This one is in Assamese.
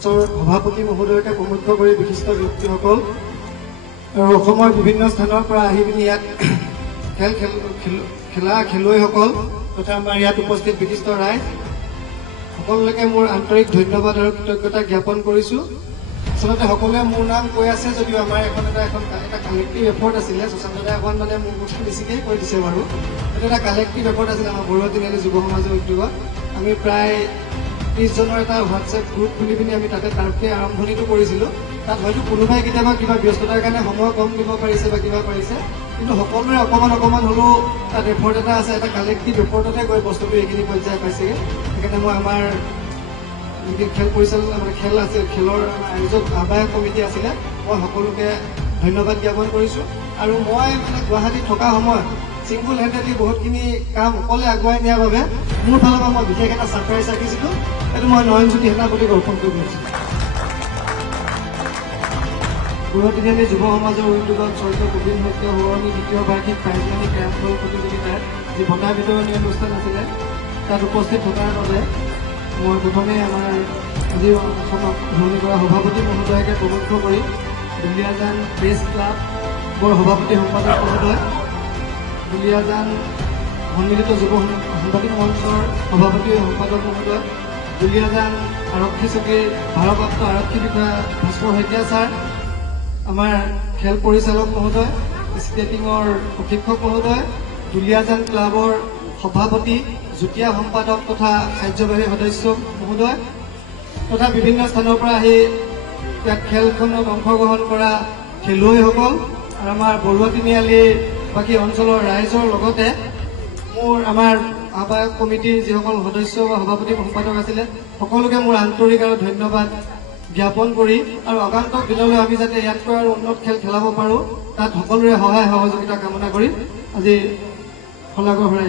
মঞ্চৰ সভাপতি মহোদয়কে প্ৰমুখ কৰি বিশিষ্ট ব্যক্তিসকল আৰু অসমৰ বিভিন্ন স্থানৰ পৰা আহি পিনি ইয়াত খেলা খেলুৱৈসকল তথা আমাৰ ইয়াত উপস্থিত বিশিষ্ট ৰাইজ সকলোকে মোৰ আন্তৰিক ধন্যবাদ আৰু কৃতজ্ঞতা জ্ঞাপন কৰিছোঁ। আচলতে সকলোৱে মোৰ নাম কৈ আছে যদিও আমাৰ এটা কালেক্টিভ এফৰ্ট আছিলে। সুশান্ত দাই অকণ মানে মোৰ কথা বেছিকৈ কৈ দিছে বাৰু। এইটো এটা কালেক্টিভ এফৰ্ট আছিলে আমাৰ বৰুৱা তিনিআলি যুৱ সমাজৰ উদ্যোগত। আমি প্ৰায় 30 জনৰ এটা হোৱাটছএপ গ্ৰুপ খুলি পিনি আমি তাতে তাৰফে আৰম্ভণিটো কৰিছিলোঁ। তাত হয়তো কোনোবাই কেতিয়াবা কিবা ব্যস্ততাৰ কাৰণে সময় কম দিব পাৰিছে বা কিবা পাৰিছে, কিন্তু সকলোৰে অকণমান হ'লেও তাত এফৰ্ট এটা আছে। এটা কালেক্টিভ এফৰ্টতে গৈ বস্তুটো এইখিনি পৰ্যায় পাইছেগৈ। সেইকাৰণে মই আমাৰ খেল পৰিচালনা মানে খেল আছে খেলৰ আয়োজক আহ্বায়ক কমিটি আছিলে, মই সকলোকে ধন্যবাদ জ্ঞাপন কৰিছোঁ। আৰু মই মানে গুৱাহাটীত থকা সময়ত ছিংগুল হেণ্ডেডলি বহুতখিনি কাম অকলে আগুৱাই নিয়াৰ বাবে মোৰ ফালৰ পৰা মই বিশেষ এটা ছাৰপ্ৰাইজ ৰাখিছিলোঁ। এইটো মই নয়নজ্যোতি সেনাপতিক অৰ্পণ কৰিব বিচাৰিছোঁ। বৰুৱা তিনিআলি যুৱ সমাজৰ উদ্যোগত চৰিত্ৰ গোবিন সত্য সোঁৱৰণি 2য় বাৰ্ষিক প্ৰাইজমণি কেৰম প্ৰতিযোগিতাৰ যি বঁটা বিতৰণী অনুষ্ঠান আছিলে তাত উপস্থিত থকাৰ বাবে মই প্ৰথমে আমাৰ আজি অসমক শুৱনি কৰা সভাপতি মহোদয়কে প্ৰমুখ কৰি দুলীয়াজান প্ৰেছ ক্লাবৰ সভাপতি সম্পাদক মহোদয়, দুলীয়াজান সন্মিলিত যুৱ সাংবাদিক মঞ্চৰ সভাপতি সম্পাদক মহোদয়, দুলীয়াজান আৰক্ষী চকীৰ ভাৰপ্ৰাপ্ত আৰক্ষী বিষয়া ভাস্কৰ শইকীয়া ছাৰ, আমাৰ খেল পৰিচালক মহোদয়, স্কেটিঙৰ প্ৰশিক্ষক মহোদয়, দুলীয়াজান ক্লাবৰ সভাপতি যুটীয়া সম্পাদক তথা কাৰ্যবাহী সদস্য মহোদয় তথা বিভিন্ন স্থানৰ পৰা আহি ইয়াত খেলখনত অংশগ্ৰহণ কৰা খেলুৱৈসকল আৰু আমাৰ বৰুৱা তিনিআলিৰ বাকী অঞ্চলৰ ৰাইজৰ লগতে মোৰ আমাৰ আহ্বায়ক কমিটিৰ যিসকল সদস্য বা সভাপতি সম্পাদক আছিলে সকলোকে মোৰ আন্তৰিক আৰু ধন্যবাদ জ্ঞাপন কৰি আৰু আগন্তুক দিনলৈ আমি যাতে ইয়াতকৈ আৰু উন্নত খেল খেলাব পাৰোঁ তাত সকলোৰে সহায় সহযোগিতা কামনা কৰি আজি শলাগৰ ভৰাই